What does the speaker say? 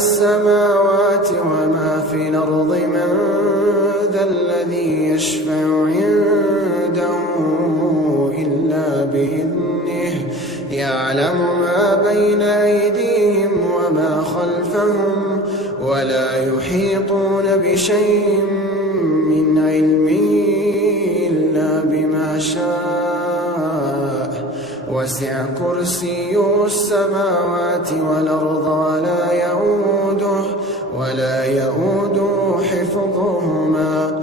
السماوات وما في الأرض من ذا الذي يشفع عنده إلا بإذنه يعلم ما بين أيديهم وما خلفهم ولا يحيطون بشيء من علمه إلا بما شاء وسع كرسيه السماوات والأرض ولا يؤوده حفظهما